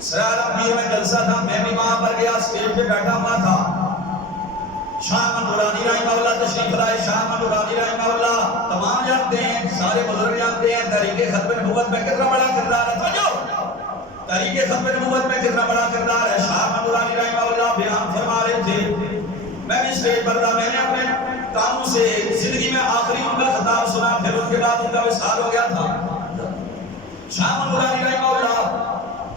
سرالمگیر میں جلسہ تھا، میں بھی وہاں پر گیا، اسٹیج پہ بیٹھا ہوا تھا. شاہ احمد نورانی رحمہ اللہ تشریف لائے. شاہ احمد نورانی رحمہ اللہ تمام جانتے ہیں، سارے بزرگ جانتے ہیں تحریک ختم نبوت میں کتنا بڑا کردار ہے. تحریک ختم نبوت میں کتنا بڑا کردار ہے. شاہ احمد نورانی رحمہ اللہ بیان فرما رہے تھے، میں بھی اسٹیج پر تھا، میں نے اپنے کاموں سے زندگی میں آخری ان کا خطاب سنا، پھر اس کے بعد ان کا وصال ہو گیا تھا. شاہ احمد نورانی رحمہ اللہ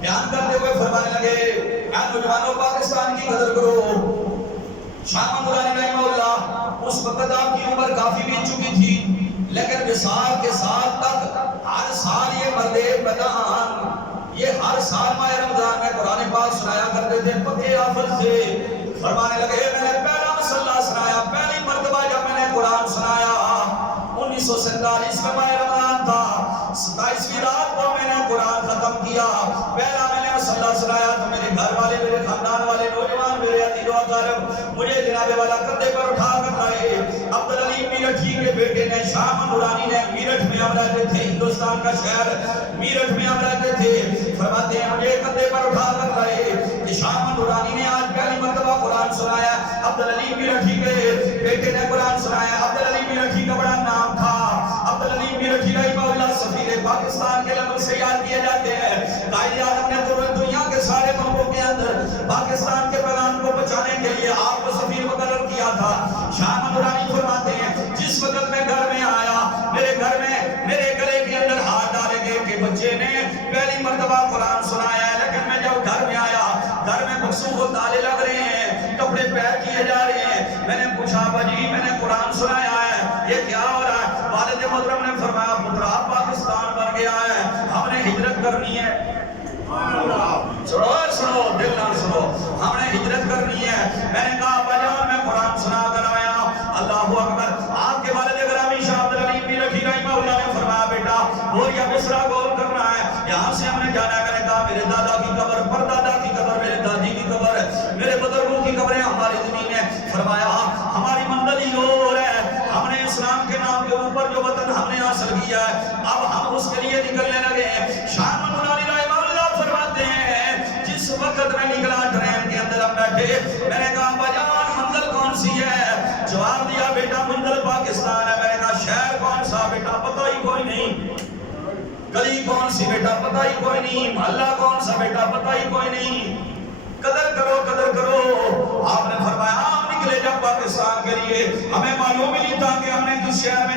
بیان کرتے ہوئے فرمانے لگے، اے نوجوانوں پاکستان کی قدر کرو. شاہ احمد نورانی رحمہ اللہ اس وقت آپ کی عمر کافی بیت چکی تھی، لیکن وصال کے سال تک ہر سال یہ مرد بدان یہ ہر سال ماہ رمضان میں قرآن پاک سنایا کرتے تھے پکے آفت سے. فرمانے لگے میں نے پہلا مسئلہ سنایا، پہلی مرتبہ جب میں نے قرآن سنایا 1947 میں ماہ رمضان تھا، 27ویں رات کو میں نے قرآن ختم کیا. پہلا میں نے مسئلہ سنایا تو میرے گھر والے، میرے خاندان والے، نوجوان، میرے عزیز و اقارب مجھے جناب والا کندھے پر اٹھا کر لائے. عبدالعلی میرٹھی کے بیٹے نے، شاہ احمد نورانی نے، میرٹھ میں ہم رہتے تھے، ہندوستان کا شہر میرٹھ میں ہم رہتے تھے. فرماتے ہیں مجھے کندھے پر اٹھا کر لائے کہ شاہ احمد نورانی نے آج پہلی مرتبہ قرآن سنایا. عبدالعلی میرٹھی کے بیٹے نے قرآن سنایا. عبدالعلی میرٹھی کا بڑا نام تھا. عبدالعلی میرٹھی رحمہ اللہ سفیر پاکستان کے لقب سے یاد کیے جاتے ہیں. قائد اعظم نے دنیا کے سارے ملکوں کے اندر پاکستان کے پیغام کو بچانے کے لیے آپ کو سفیر مقرر کیا تھا. شاہ احمد نورانی فرماتے ہیں جس وقت میں گھر میں آیا، میرے گھر میں میرے گلے کے اندر ہاتھ ڈالے گئے کہ بچے نے پہلی مرتبہ قرآن سنایا ہے. لیکن میں جب گھر میں آیا، گھر میں بکسوں کو تالے لگ رہے ہیں، کپڑے پیک کیے جا رہے ہیں. میں نے پوچھا باجی میں نے قرآن سنایا ہے، یہ کیا ہو رہا ہے؟ والد محترم نے فرمایا پتر آپ پاکستان بن گیا ہے، ہم نے ہجرت کرنی ہے. سنو دل نہ سنو، ہم نے ہجرت کرنی ہے. میں نے کہا بجان میں قرآن سنا کر آیا. اللہ اکبر. آپ کے والد گرامی شاہ عبدالعلی میرٹھی رحمہ اللہ نے فرمایا بیٹا بوریا بسرا غور کرنا ہے، یہاں سے ہم نے جانا ہے. میں نے کہا میرے دادا کی قبر، پردادا کی قبر، میرے دادی کی قبر، میرے بزرگوں کی قبریں ہماری زمین ہے. فرمایا ہماری منزل ہی اور ہے، ہم نے اسلام کے نام کے اوپر جو وطن ہم نے حاصل کیا ہے اب ہم اس کے لیے نکلنے لگے ہیں. شاہ احمد نورانی رحمہ اللہ فرماتے ہیں جس وقت میں نکلا ٹرین کے اندر ہم بیٹھے، میں نے کہا بجان منزل کون سی ہے؟ جواب دیا بیٹا منزل پاکستان ہے. میں نے کہا شہر کون سا؟ بیٹا پتہ ہی کوئی نہیں. گلی کون سی؟ بیٹا پتہ ہی کوئی نہیں. محلہ کون سا؟ بیٹا پتہ ہی کوئی نہیں. قدر کرو قدر کرو. آپ نے فرمایا ہم نکلے جب پاکستان کے لیے ہمیں معلوم ہی نہیں تھا کہ ہم نے کس شہر میں